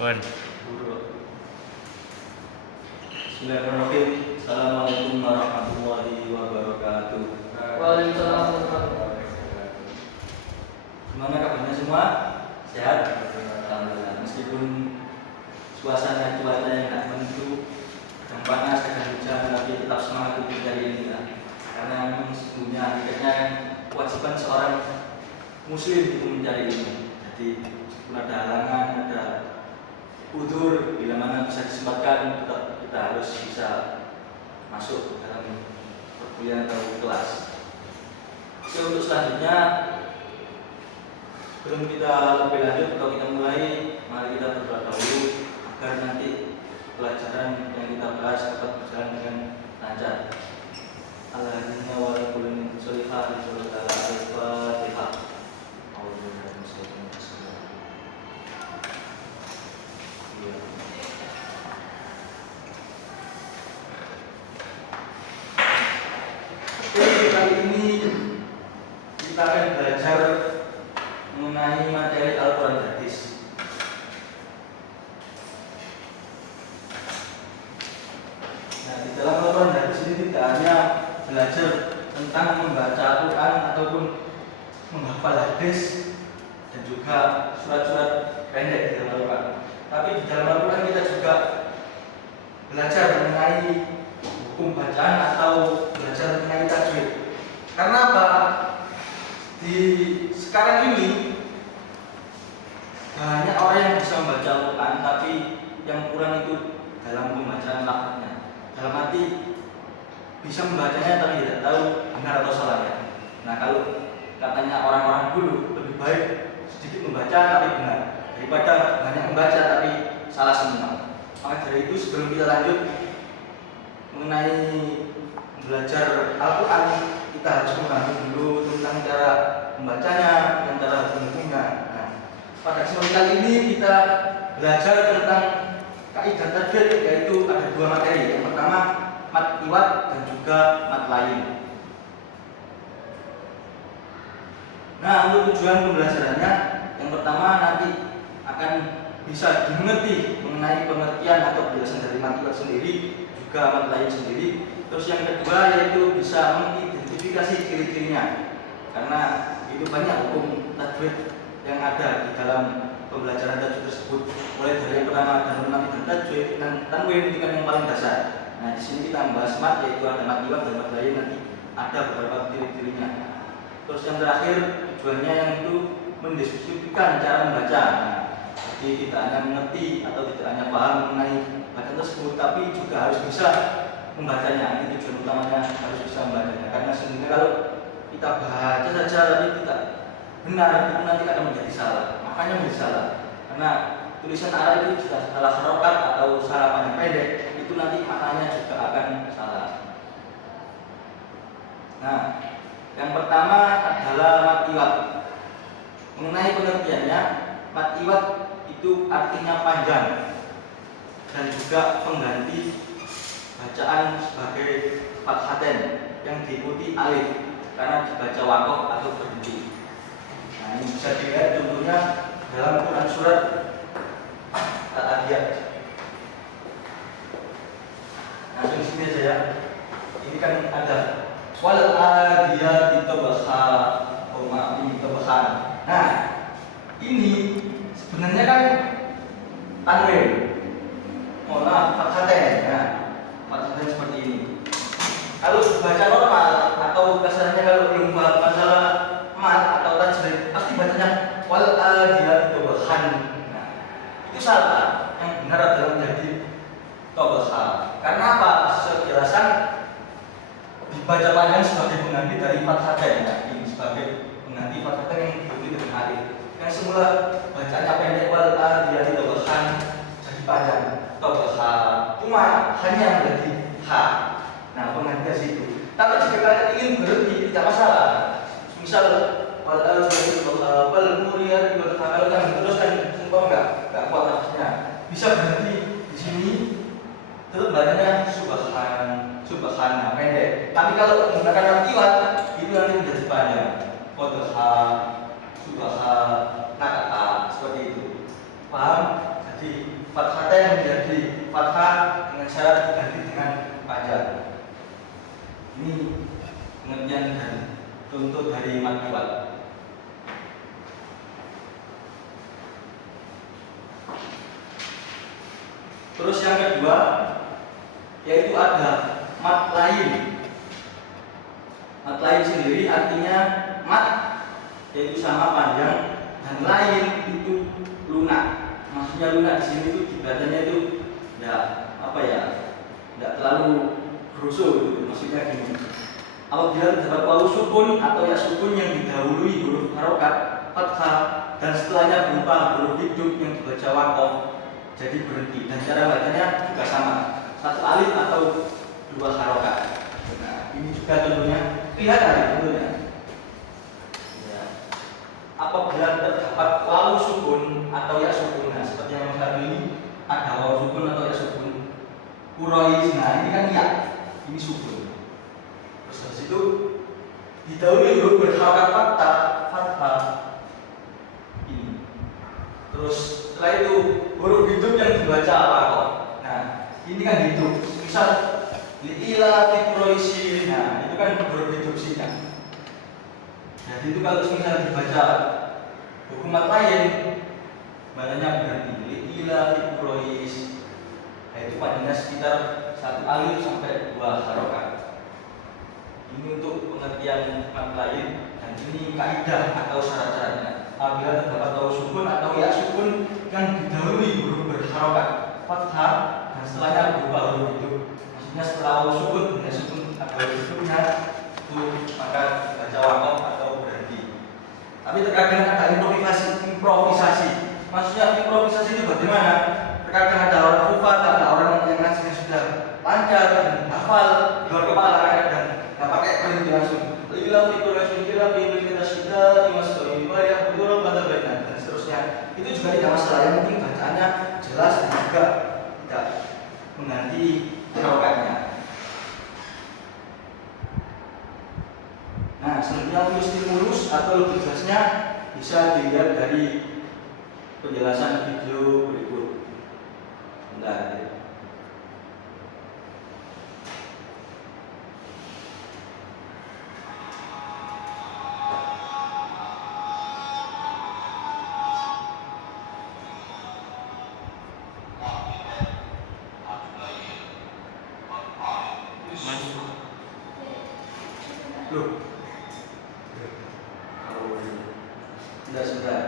Pun. Bismillahirrahmanirrahim. Assalamualaikum warahmatullahi wabarakatuh. Waalaikumsalam warahmatullahi wabarakatuh. Gimana kabarnya semua? Sehat? Alhamdulillah. Meskipun suasana cuaca yang tidak menentu, yang panas, kadang hujan, tapi tetap semangat untuk mencari ini lah. Karena memang sesungguhnya akhirnya kewajiban seorang muslim itu mencari ilmu. Jadi meskipun ada halangan, ada udzur, bila mana bisa disempatkan, tetap kita harus bisa masuk dalam perkuliahan atau kelas. Oke, untuk selanjutnya, sebelum kita lebih lanjut atau kita mulai, mari kita berdoa dahulu agar nanti pelajaran yang kita bahas dapat berjalan dengan lancar. Alhamdulillah wa lakum sulihah al-Fatihah. Oke, kali ini kita akan belajar mengenai materi Al-Quran hadis. Nah, di dalam Al-Quran hadis ini tidak hanya belajar tentang membaca Al-Quran ataupun menghafal hadis dan juga surat-surat pendek di dalam Al-Quran. Tapi di dalam Al-Quran kita juga belajar mengenai hukum bacaan atau belajar mengenai tajwid. Karena apa? Di sekarang ini banyak orang yang bisa membaca Al-Quran, tapi yang kurang itu dalam pembacaan lafaznya. Dalam arti bisa membacanya tapi tidak tahu benar atau salahnya. Nah, kalau katanya orang-orang dulu lebih baik sedikit membaca tapi benar daripada banyak membaca tapi salah semua. Maka dari itu sebelum kita lanjut mengenai belajar Al-Quran, kita harus memahami dulu tentang cara membacanya dan cara hukum-hukumnya. Nah, pada kesempatan kali ini kita belajar tentang kaidah tajwid, yaitu ada dua materi. Yang pertama mat iwad dan juga mat lain. Nah, untuk tujuan pembelajarannya, yang pertama nanti akan bisa dimengerti mengenai pengertian atau penjelasan dari mat iwad sendiri, juga mat lain sendiri. Terus yang kedua yaitu bisa mengidentifikasi ciri-cirinya, karena itu banyak hukum tajwid yang ada di dalam pembelajaran tajwid tersebut. Mulai dari yang pertama dan dan tajwid dan tanwin itu kan yang paling dasar. Nah, di sini kita membahas mat, yaitu ada mat iwad dan mat lain, nanti ada beberapa ciri-cirinya. Terus yang terakhir tujuannya yang itu mendeskripsikan cara membaca. Nah, jadi tidak hanya mengerti atau tidak hanya paham mengenai bacaan tersebut, tapi juga harus bisa membacanya. Ini tujuan utamanya, harus bisa membacanya. Karena sebenarnya kalau kita baca saja tapi tidak benar, itu nanti akan menjadi salah. Makanya menjadi salah. Karena tulisan Arab itu jika salah harokat atau salah panjang pendek, itu nanti maknanya juga akan salah. Nah, yang pertama adalah mat iwad. Mengenai pengertiannya, mat iwad itu artinya panjang dan juga pengganti bacaan sebagai fathaten yang diikuti alif karena dibaca wakof atau berhenti. Nah, ini bisa dilihat contohnya dalam Quran surat Al-Adiyat. Nah, di sini aja ya. Ini kan ada wal adiyati tabakha tabakhan. Nah, ini sebenarnya kan tanwin. Mola fathaten. Nah, fathaten seperti ini. Kalau baca normal atau kasarnya kalau belum paham masalah mat atau tajwid, pasti bacanya wal adiyati tabakhan. Nah, itu salah. Yang benar adalah menjadi tabakha. Karena apa? Sejelasan dibaca panjang sebagai pengganti dari fathaten. Nah, ini sebagai pengganti fathaten yang diikuti dengan alif. Yang semula bacanya pendek wal adiyati tabakhan jadi panjang tabakha. Cuma hanya menjadi ha. Nah, penggantinya situ. Tapi jika kalian ingin berhenti tidak masalah. Misal wal adiyati tabakha wal muriyati tabakha, kalau kan teruskan sumpah enggak kuat nafasnya, bisa berhenti di sini. Terus bacanya subhan pendek. Tapi kalau menggunakan mat iwad itu nanti menjadi panjang. Qadha, subha, nakata, seperti itu. Paham? Jadi fathah yang menjadi fathah dengan syarat diganti dengan panjang. Ini pengertian dan contoh dari mad kuat. Terus yang kedua yaitu ada mad lain. Mad lain sendiri artinya mad yaitu sama panjang dan lain itu lunak. Maksudnya lunak di sini itu dibacanya itu tidak terlalu gerusuh gitu. Maksudnya gini. Apabila terdapat wawu sukun atau ya sukun yang didahului huruf harokat fathah dan setelahnya berupa huruf hidup yang dibaca waqaf jadi berhenti, dan cara bacanya juga sama, satu alif atau dua harokat. Nah, ini juga tentunya kelihatan tentunya. Ya. Apabila terdapat wawu sukun atau ya sukun, nah seperti yang satu ini ada wawu sukun atau ya sukun, kurois, nah ini kan ya, ini sukun. Terus habis itu didahului huruf berharokat fathah ini. Terus setelah itu huruf hidup yang dibaca apa kok? Nah, ini kan hidup. Misal ila fikroisi, nah itu kan huruf hidup sihnya. Jadi itu kalau misal dibaca hukumat lain, bacanya berarti ila fikrois. Nah, itu padanya sekitar satu alif sampai dua harokat. Ini untuk pengertian mad lain, dan ini kaidah atau syarat-syaratnya. Apabila terdapat wawu sukun atau ya sukun yang didahului huruf berharokat fathah dan setelahnya berupa huruf hidup. Maksudnya setelah wawu sukun dan ya sukun ada huruf hidupnya, itu maka baca waqaf atau berhenti. Tapi terkadang ada improvisasi. Maksudnya improvisasi itu bagaimana? Terkadang ada orang hufat, ada orang yang ngajinya sudah lancar dan hafal di luar kepala dan nggak pakai berhenti langsung. Lila fiturasi kira pilih kita sudah dimasukkan ini yang betul pada benar dan seterusnya. Itu juga tidak masalah, yang penting bacaannya jelas dan juga tidak mengganti harokatnya. Nah, selanjutnya untuk stimulus atau lebih jelasnya bisa dilihat dari penjelasan video berikut. Bentar. Loh. Tidak sebentar.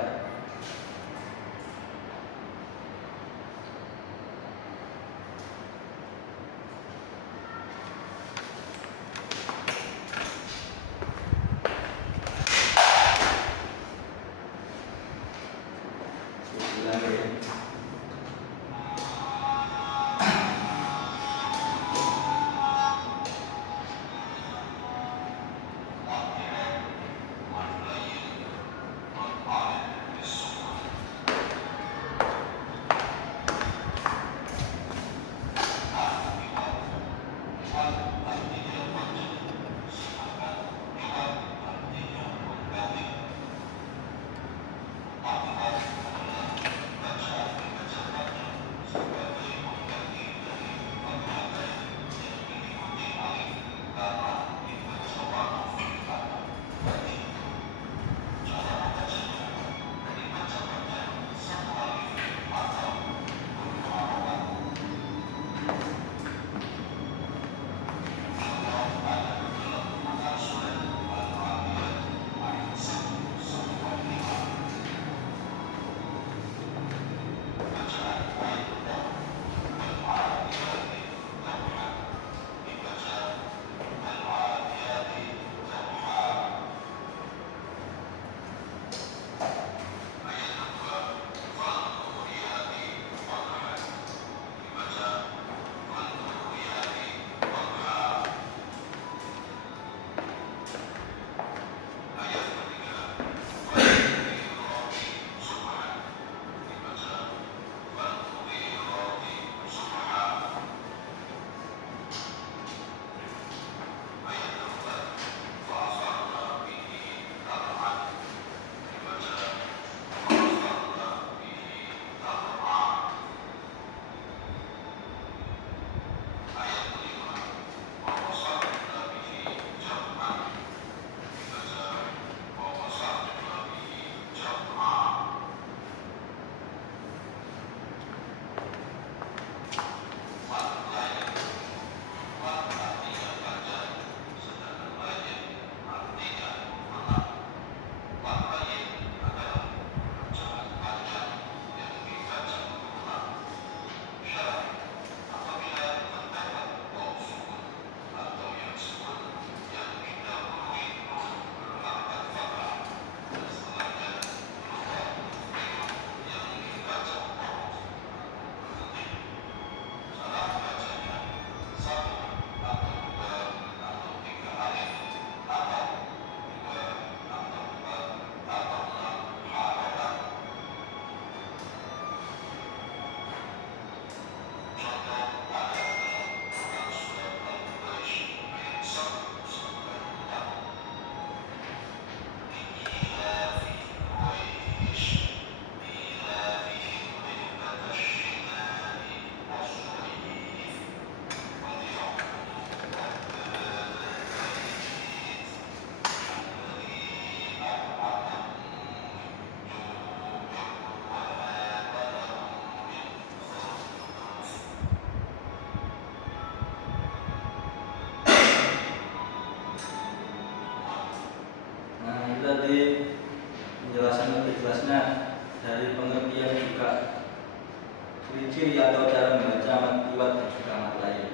ciri atau cara membaca mat liwat dan juga mat lain.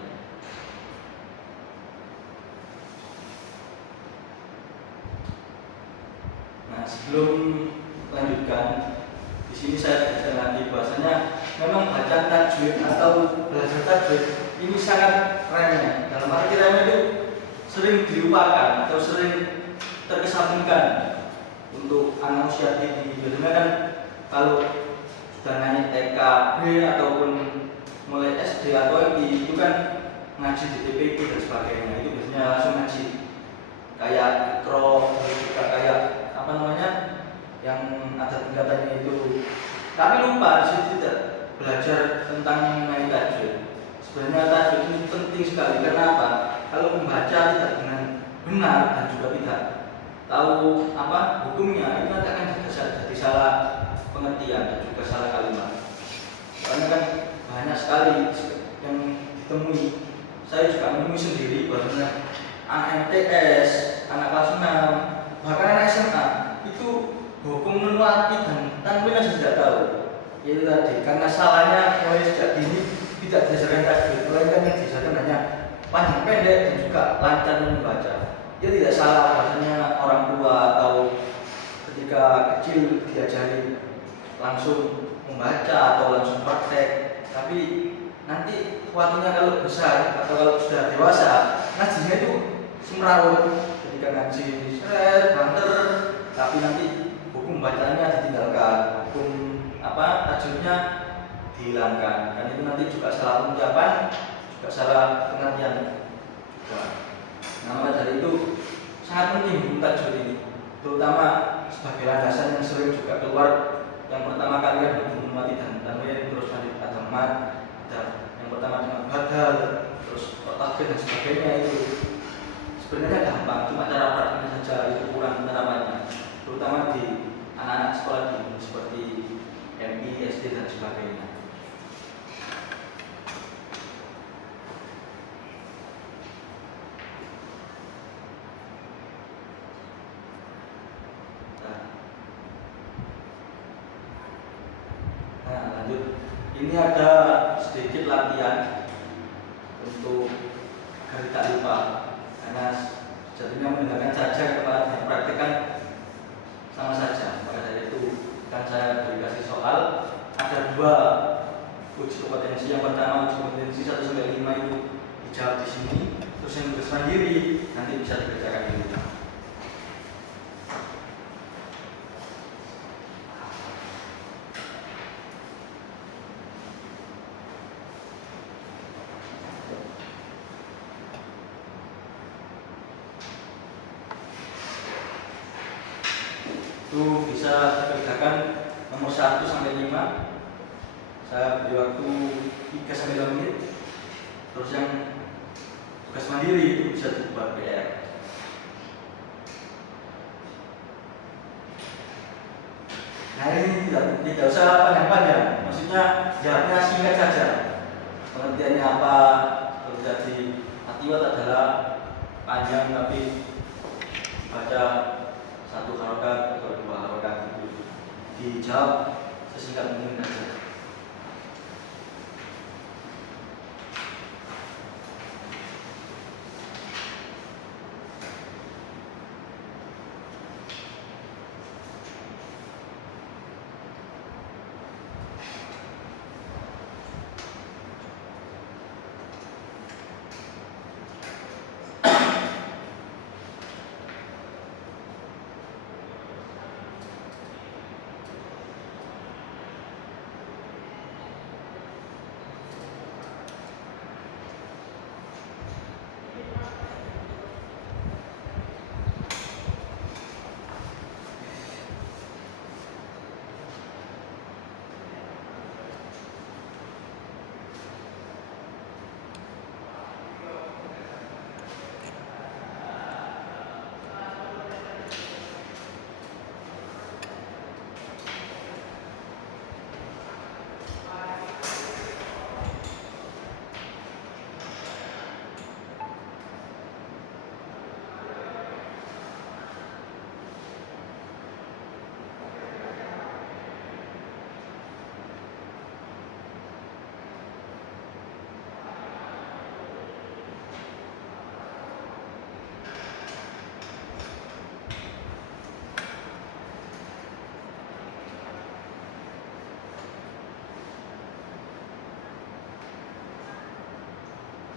Nah, sebelum lanjutkan, di sini saya jelaskan lagi bahwasanya memang baca tajwid atau belajar tajwid ini sangat remeh. Dalam arti remeh itu sering dilupakan atau sering terkesampingkan untuk anak usia dini. Biasanya kan kalau sudah naik TK, B ataupun mulai SD atau LP itu kan ngaji di TPQ dan sebagainya, itu biasanya langsung ngaji kayak ikro, terus juga kayak apa namanya yang ada tingkatannya itu, tapi lupa di situ tidak belajar tentang mengenai tajwid. Sebenarnya tajwid ini penting sekali. Karena apa? Kalau membaca tidak dengan benar dan juga tidak tahu apa hukumnya, itu nanti akan jadi salah pengertian dan juga salah kalimat. Karena kan banyak sekali yang ditemui. Saya juga menemui sendiri bahwa anak MTS, anak kelas 6, bahkan anak SMA itu hukum melati dan tanwin aja tidak tahu. Itu tadi karena salahnya mulai sejak dini tidak diajarkan tajwid, melainkan yang diajarkan hanya panjang pendek dan juga lancar membaca. Dia tidak salah bahasanya orang tua atau ketika kecil diajari langsung membaca atau langsung praktek, tapi nanti waktunya kalau besar atau kalau sudah dewasa ngajinya itu semrawut, ketika ngaji seret banter, tapi nanti hukum bacanya ditinggalkan, hukum apa tajwidnya dihilangkan, dan itu nanti juga salah pengucapan, juga salah pengertian juga. Nah, maka dari itu sangat penting hukum tajwid ini, terutama sebagai landasan yang sering juga keluar. Yang pertama kali kan hukum mati dan tanwin, terus lanjut ada mat, yang pertama dengan badal, terus takbir dan sebagainya. Itu sebenarnya gampang, cuma cara praktiknya saja itu kurang penerapannya, terutama di anak-anak sekolah dini seperti MI, SD dan sebagainya. Nah, lanjut. Ini ada sedikit latihan untuk agar tidak lupa, karena jadinya mendengarkan saja kepala yang praktekkan sama saja. Maka dari itu kan saya beri kasih soal, ada 2 uji kompetensi. Yang pertama uji kompetensi 1 sampai 5 itu dijawab di sini, terus yang tulis mandiri nanti bisa dikerjakan di rumah. Itu bisa dikerjakan nomor 1 sampai 5. Saya beri waktu 3 sampai 5 menit. Terus yang tugas mandiri itu bisa dibuat PR. Nah, ini tidak usah panjang-panjang. Maksudnya jawabnya singkat saja. Pengertiannya apa? Kalau jadi atiwat adalah panjang tapi baca 1 harokat atau 2 harokat itu dijawab sesingkat mungkin saja.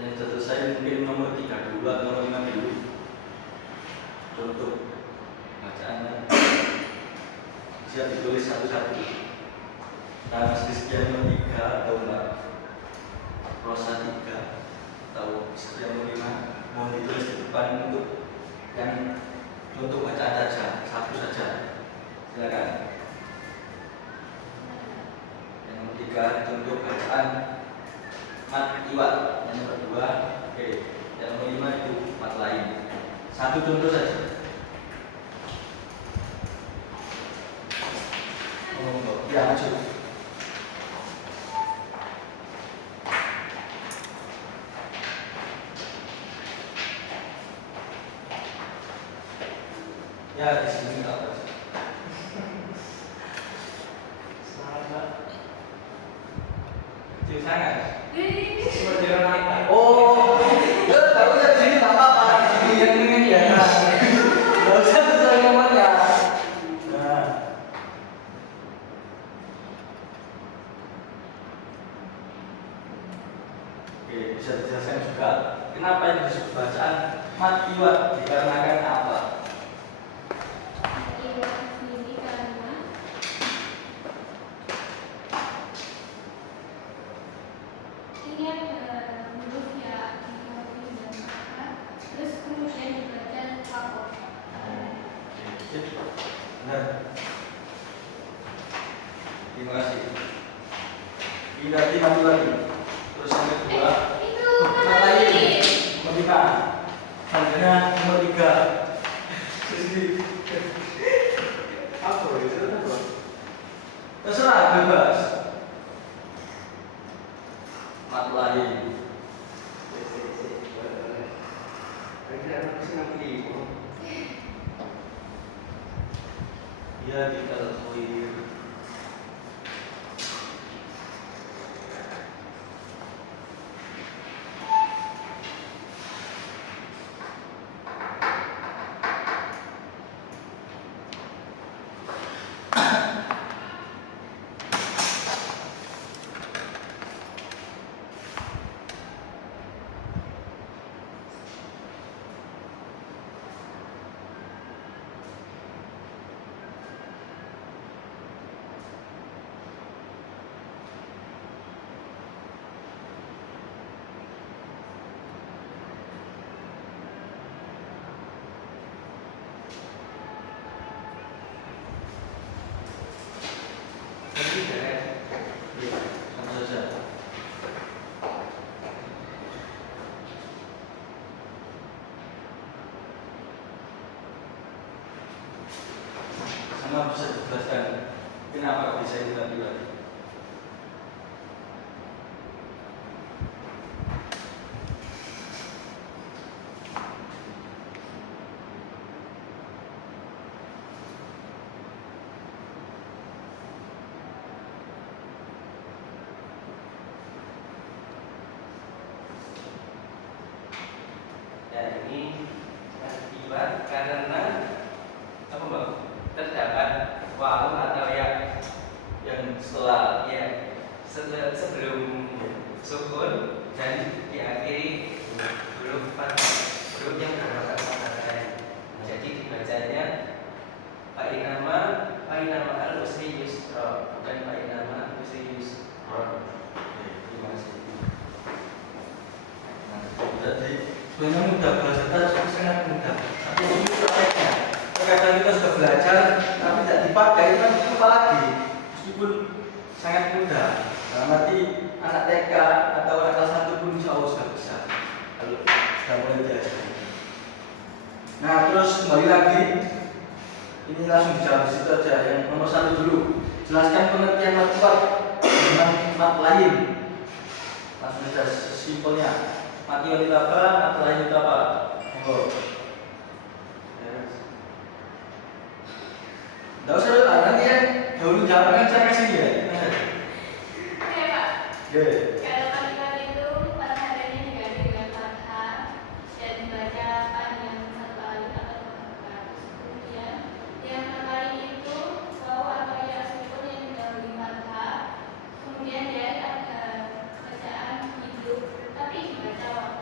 Yang sudah selesai mungkin nomor 3 dulu atau nomor 5 dulu. Contoh bacaannya siap ditulis satu-satu. Nah, sekian nomor 3 atau enggak prosa 3 atau sekian nomor 5 mohon ditulis di depan untuk yang contoh bacaan saja, satu saja. Silakan. Yang nomor 3 contoh bacaan mat iwat. Yang nomor 2 oke. Yang nomor 5 itu mat lain. Satu contoh saja. Oh, ya maju. Ya di sini tak baca. Salah. Kecil sangat. Seperti orang apa? Oh, tahu ya di sini tak apa-apa. Di sini yang ini ya. Nggak usah sesuai nomornya. Nah. Oke, bisa dijelaskan juga. Kenapa ini disebut bacaan mat iwat? Dikarenakan apa? Benar. Terima kasih. Berarti maju lagi. Terus yang kedua, nomor lain. Nomor 5. Selanjutnya nomor 3. Terus di apa itu? Terserah bebas. Mat lain. Ya kita lakuin. Sama saja. Sama bisa dijelaskan kenapa bisa dilatih. Dan ini akibat karena apa bang? Terdapat wawu atau yang Setelah sebelum sukun dan diakhiri huruf fathah, huruf yang berharokat fathah. Jadi dibacanya Fa'inama al-usri yusra, bukan Fa'inama al-usri yusra. Terima kasih. Jadi sebenarnya mudah belajar tapi sangat mudah. Tapi ini prakteknya. Terkadang kita sudah belajar tapi tidak dipakai itu kan lupa lagi. Meskipun sangat mudah. Dalam arti anak TK atau anak kelas 1 pun insya Allah sudah bisa. Kalau sudah mulai diajari. Nah terus kembali lagi. Ini langsung dijawab di situ aja. Yang nomor 1 dulu. Jelaskan pengertian mat kuat dengan mat lain. Langsung saja sesimpelnya. Mat iwat itu apa? Mat lain itu apa? Monggo. Tidak usah dulu, nanti ya dahulu jawabannya saya kasih dia. Oke Pak. Oke. Kalau kalimat itu fathahnya diganti dengan fathah dan dibaca panjang satu kali atau dua kali. Kemudian yang kali itu wawu atau ya sukun yang didahului fathah. Kemudian dia ada bacaan hidup tapi dibaca waktu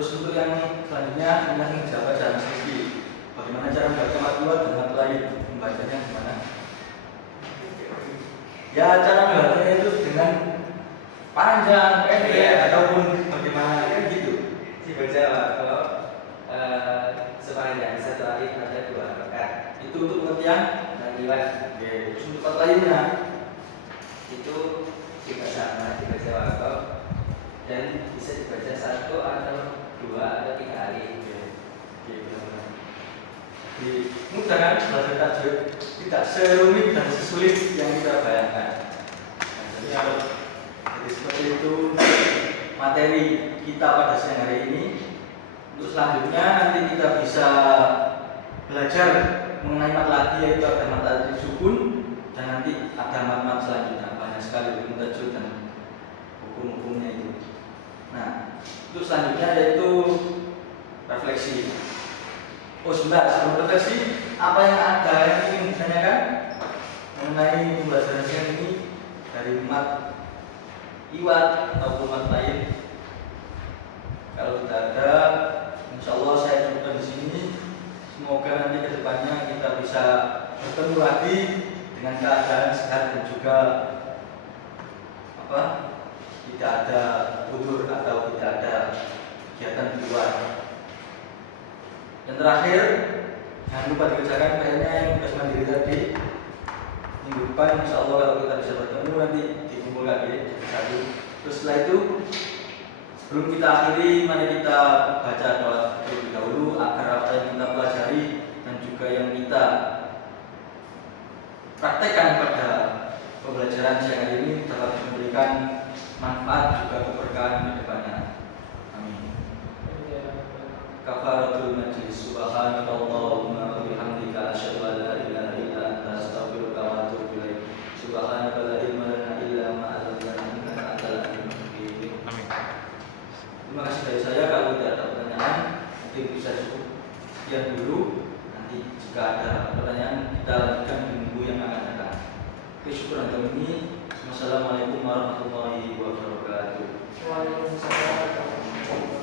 Terus untuk yang selanjutnya ini langsung dijawab aja Mas Rizky. Bagaimana cara membaca mat luar dan mat lain? Membacanya gimana? Ya cara membacanya itu dengan panjang, pendek, Iya. ataupun bagaimana kan gitu. Dibaca kalau sepanjang satu alif ada 2 harokat. Itu untuk pengertian. Liwat Oke. Terus untuk mat lainnya itu juga sama, dibaca wakaf dan bisa dibaca 1 atau 2 atau 3 alif. Oke, benar-benar. Jadi mudah kan belajar tajwid, tidak serumit dan sesulit yang kita bayangkan. Nah, jadi kalau jadi seperti itu materi kita pada siang hari ini. Untuk selanjutnya nanti kita bisa belajar mengenai mat lagi, yaitu ada mat tajwid sukun dan nanti ada mat-mat selanjutnya, banyak sekali hukum tajwid dan hukum-hukumnya itu. Nah, untuk selanjutnya yaitu refleksi. Oh sebentar, sebelum refleksi, apa yang ada yang ingin ditanyakan mengenai pembelajaran siang ini dari mat iwat atau mat lain? Kalau tidak ada, insya Allah saya cukupkan di sini. Semoga nanti kedepannya kita bisa bertemu lagi dengan keadaan sehat dan juga tidak ada udur atau tidak ada kegiatan di luar. Yang terakhir, jangan lupa dikerjakan PR-nya yang tugas mandiri tadi. Minggu depan insya Allah kalau kita bisa bertemu nanti dikumpul lagi jadi satu. Terus setelah itu, sebelum kita akhiri, mari kita baca doa terlebih dahulu agar apa yang kita pelajari dan juga yang kita praktekkan pada pembelajaran siang hari ini dapat memberikan manfaat juga keberkahan di depannya. Amin. Kafaratul majlis. Subhanakallahumma wa bihamdika asyhadu an la ilaha illa anta astaghfiruka wa atubu ilaik. Subhanaka la ilma lana illa ma 'allamtana innaka antal alimul hakim. Amin. Terima kasih dari saya. Kalau tidak ada pertanyaan, mungkin bisa cukup sekian dulu. Nanti jika ada pertanyaan kita lanjutkan di minggu yang akan datang. Oke, syukur untuk ini. Wassalamualaikum warahmatullahi wabarakatuh. Waalaikumsalam warahmatullahi wabarakatuh.